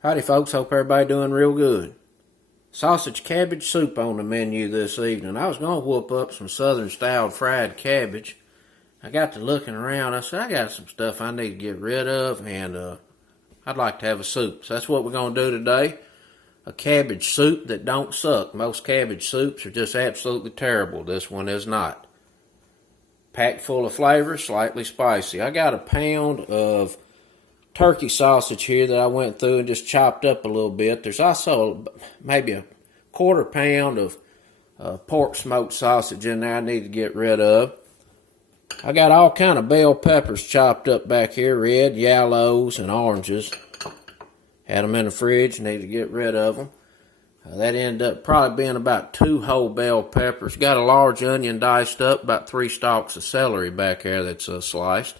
Howdy folks, hope everybody doing real good. Sausage cabbage soup on the menu this evening. I was going to whoop up some southern style fried cabbage. I got to looking around, I said I got some stuff I need to get rid of, and I'd like to have a soup. So that's what we're going to do today. A cabbage soup that don't suck. Most cabbage soups are just absolutely terrible. This one is not. Packed full of flavor, slightly spicy. I got a pound of turkey sausage here that I went through and just chopped up a little bit. There's also maybe a quarter pound of pork smoked sausage in there I need to get rid of. I got all kind of bell peppers chopped up back here, red, yellows, and oranges. Had them in the fridge, need to get rid of them. That ended up probably being about 2 whole bell peppers. Got a large onion diced up, about 3 stalks of celery back there that's sliced.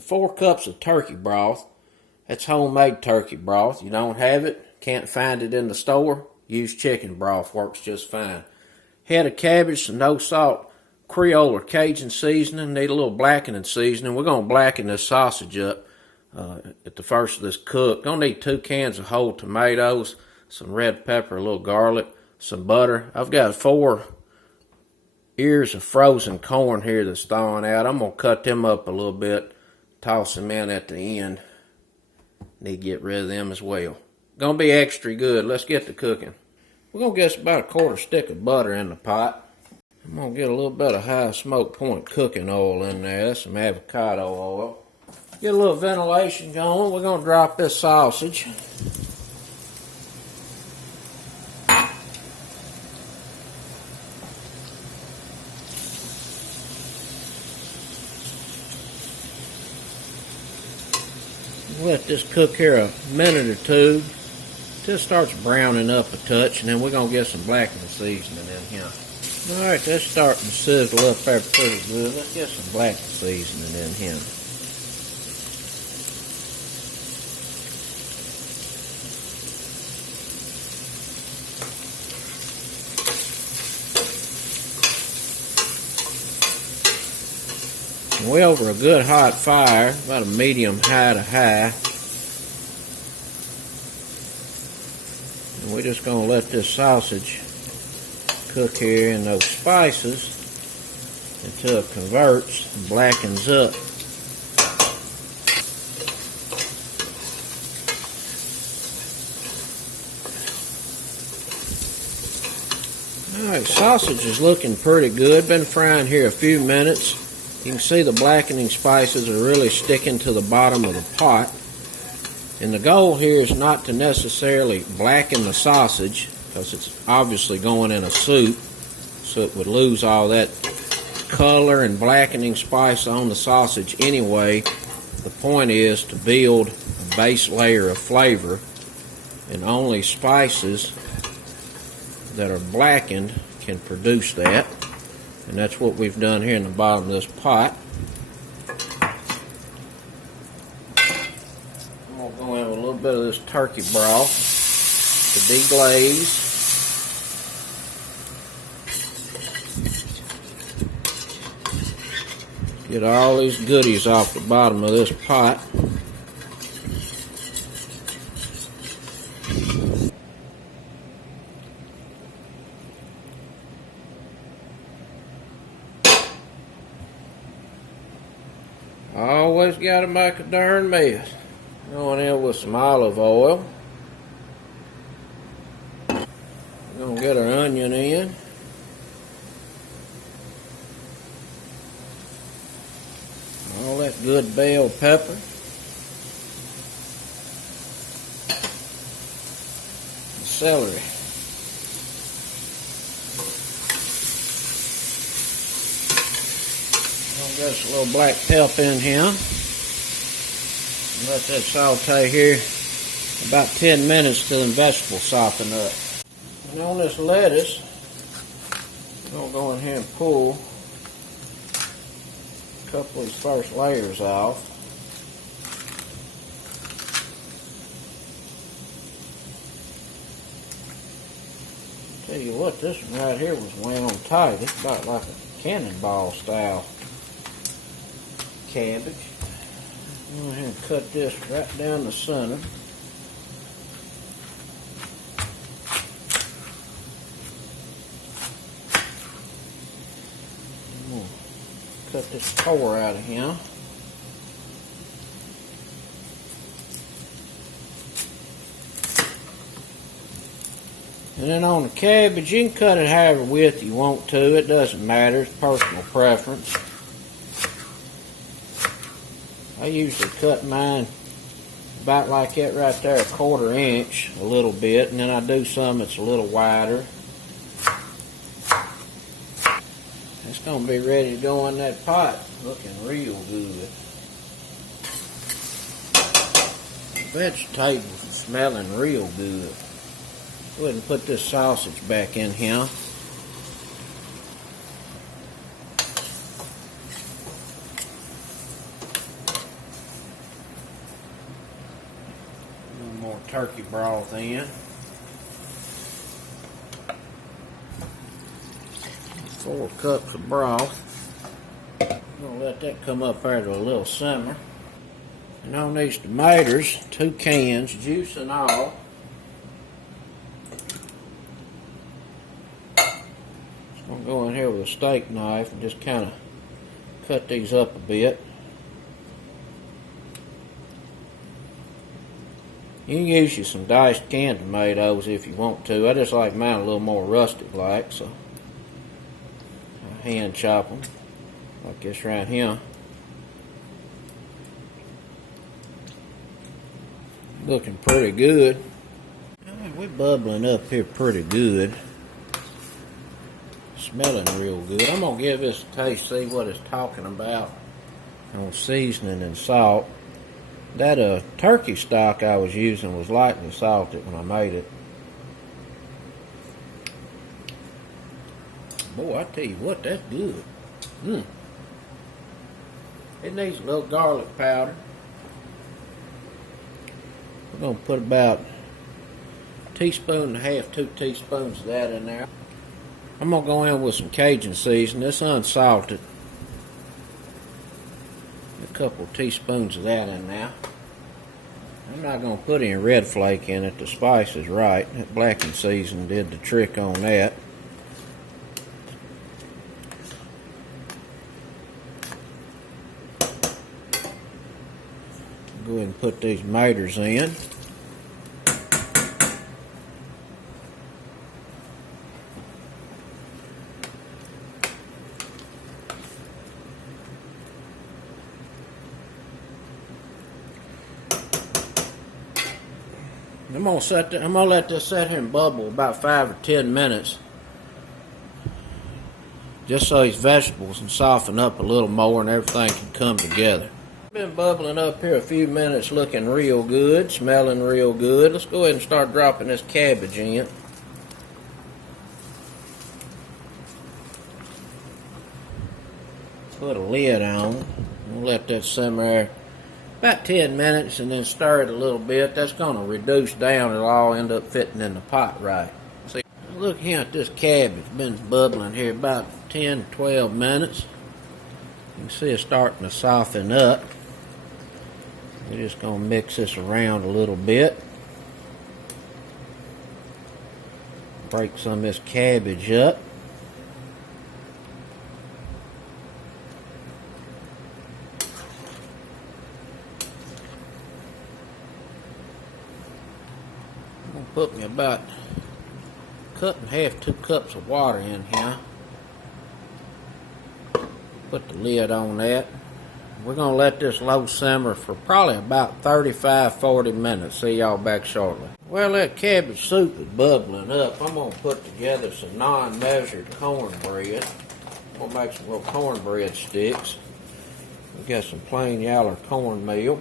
4 cups of turkey broth. That's homemade turkey broth. You don't have it, can't find it in the store, use chicken broth, works just fine. Head of cabbage, some no salt Creole or Cajun seasoning. Need a little blackening seasoning. We're going to blacken this sausage up at the first of this cook. Gonna need 2 cans of whole tomatoes, some red pepper, a little garlic, some butter. I've got 4 ears of frozen corn here that's thawing out. I'm going to cut them up a little bit. Toss them in at the end. Need to get rid of them as well. Gonna be extra good. Let's get to cooking. We're gonna get about a quarter stick of butter in the pot. I'm gonna get a little bit of high smoke point cooking oil in there. That's some avocado oil. Get a little ventilation going. We're gonna drop this sausage. Let this cook here a minute or two till it starts browning up a touch, and then we're going to get some blackening seasoning in here. Alright, that's starting to sizzle up there pretty good. Let's get some blackening seasoning in here. And we're over a good hot fire, about a medium high to high. And we're just going to let this sausage cook here in those spices until it converts and blackens up. Alright, sausage is looking pretty good. Been frying here a few minutes. You can see the blackening spices are really sticking to the bottom of the pot. And the goal here is not to necessarily blacken the sausage, because it's obviously going in a soup, so it would lose all that color and blackening spice on the sausage anyway. The point is to build a base layer of flavor, and only spices that are blackened can produce that. And that's what we've done here in the bottom of this pot. I'm going to go in with a little bit of this turkey broth to deglaze. Get all these goodies off the bottom of this pot. Always got to make a darn mess. Going in with some olive oil. We're going to get our onion in. All that good bell pepper. And celery. Got a little black pepper in here. Let that saute here about 10 minutes till the vegetables soften up. And on this lettuce, I'm going to go in here and pull a couple of these first layers off. Tell you what, this one right here was way on tight. It's about like a cannonball style cabbage. Go ahead and cut this right down the center. cut this core out of here. And then on the cabbage, you can cut it however width you want to. It doesn't matter. It's personal preference. I usually cut mine about like that right there, 1/4 inch, a little bit. And then I do some that's a little wider. It's going to be ready to go in that pot. Looking real good. The vegetables are smelling real good. Go ahead and put this sausage back in here. A little more turkey broth in. 4 cups of broth. I'm going to let that come up there to a little simmer. And on these tomatoes, 2 cans, juice and all. I'm going to go in here with a steak knife and just kind of cut these up a bit. You can use you some diced canned tomatoes if you want to. I just like mine a little more rustic like, so I hand chop them like this right here. Looking pretty good. We're bubbling up here pretty good. Smelling real good. I'm going to give this a taste, see what it's talking about on seasoning and salt. That turkey stock I was using was lightly salted when I made it. Boy, I tell you what, that's good. It needs a little garlic powder. We're going to put about 1.5 teaspoons, 2 teaspoons of that in there. I'm going to go in with some Cajun seasoning. It's unsalted. A couple teaspoons of that in there. I'm not going to put any red flake in it. The spice is right. That blackened seasoning did the trick on that. Go ahead and put these tomatoes in. I'm gonna let this sit here and bubble about 5 or 10 minutes, just so these vegetables can soften up a little more and everything can come together. Been bubbling up here a few minutes, looking real good, smelling real good. Let's go ahead and start dropping this cabbage in. Put a lid on. We'll let that simmer there about 10 minutes and then stir it a little bit. That's going to reduce down. It'll all end up fitting in the pot right. See, look here at this cabbage. Been bubbling here about 10, 12 minutes. You can see it's starting to soften up. We're just going to mix this around a little bit. Break some of this cabbage up. Put me about 1.5 cups, 2 cups of water in here. Put the lid on that. We're going to let this low simmer for probably about 35-40 minutes. See y'all back shortly. Well, that cabbage soup is bubbling up. I'm going to put together some non-measured cornbread. I'm going to make some little cornbread sticks. We got some plain yaller cornmeal.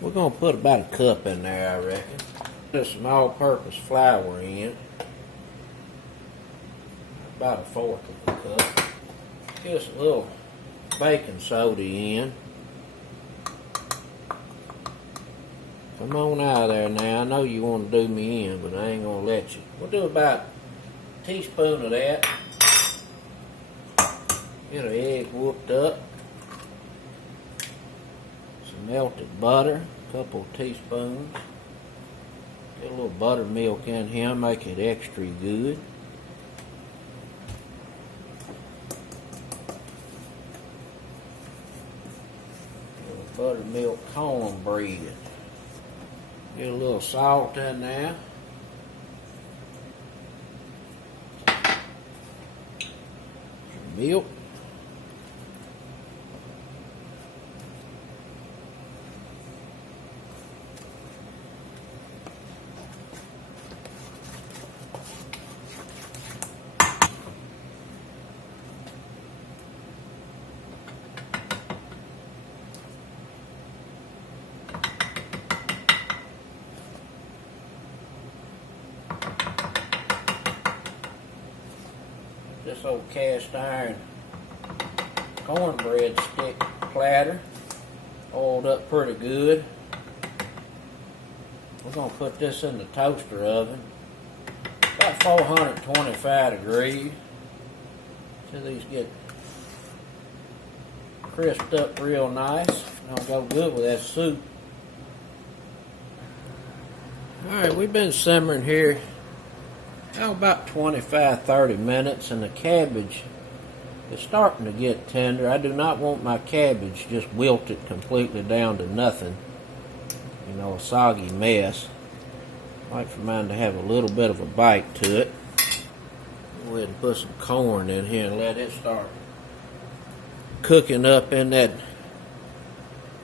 We're going to put about 1 cup in there, I reckon. Put some all-purpose flour in. About 1/4 of a cup. Get us a little baking soda in. Come on out of there now. I know you want to do me in, but I ain't going to let you. We'll do about a teaspoon of that. Get an egg whooped up. Some melted butter. Couple teaspoons. Get a little buttermilk in here, make it extra good. Buttermilk cornbread. Get a little salt in there. Some milk. This old cast iron cornbread stick platter oiled up pretty good. We're going to put this in the toaster oven about 425 degrees till these get crisped up real nice. It'll go good with that soup. Alright, we've been simmering here about 25-30 minutes, and the cabbage is starting to get tender. I do not want my cabbage just wilted completely down to nothing, you know, a soggy mess. I like for mine to have a little bit of a bite to it. Go ahead and put some corn in here and let it start cooking up in that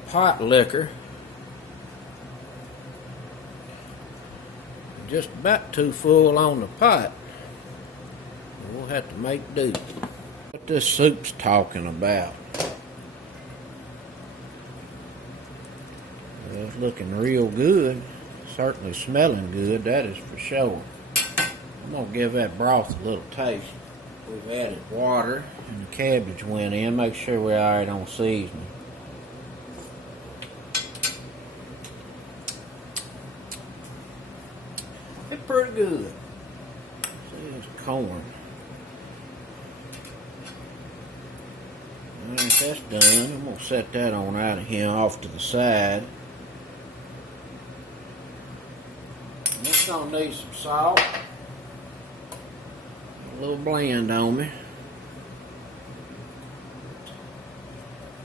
pot liquor. Just about too full on the pot. We'll have to make do. What this soup's talking about. Well, it's looking real good. Certainly smelling good, that is for sure. I'm going to give that broth a little taste. We've added water and the cabbage went in. Make sure we're alright on seasoning. It's pretty good. There's corn. Alright, that's done. I'm going to set that on out of here off to the side. I'm just going to need some salt. A little blend on me.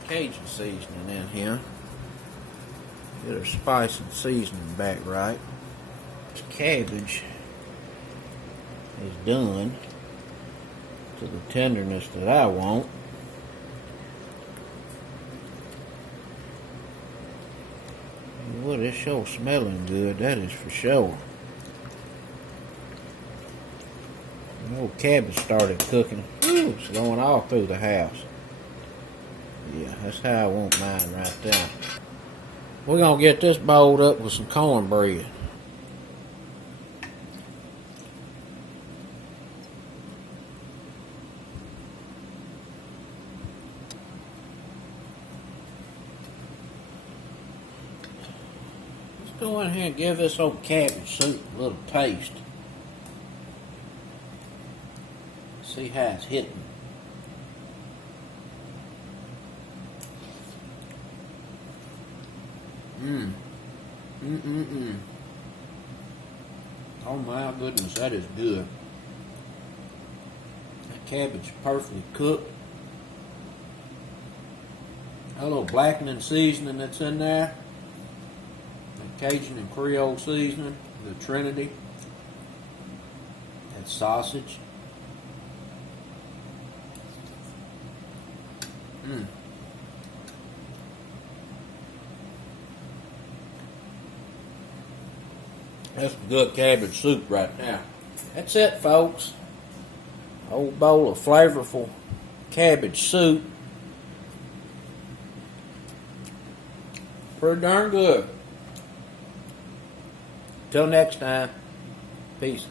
Cajun seasoning in here. Get our spice and seasoning back right. This cabbage is done to the tenderness that I want. Well, this sure smelling good, that is for sure. The old cabbage started cooking. Ooh, it's going all through the house. Yeah, that's how I want mine right there. We're going to get this bowled up with some cornbread. Let's go in here and give this old cabbage soup a little taste. See how it's hitting. Oh my goodness, that is good. That cabbage is perfectly cooked. A little blackening seasoning that's in there. The Cajun and Creole seasoning, the Trinity. That sausage. That's a good cabbage soup right now. That's it, folks. Old bowl of flavorful cabbage soup. Pretty darn good. Till next time. Peace.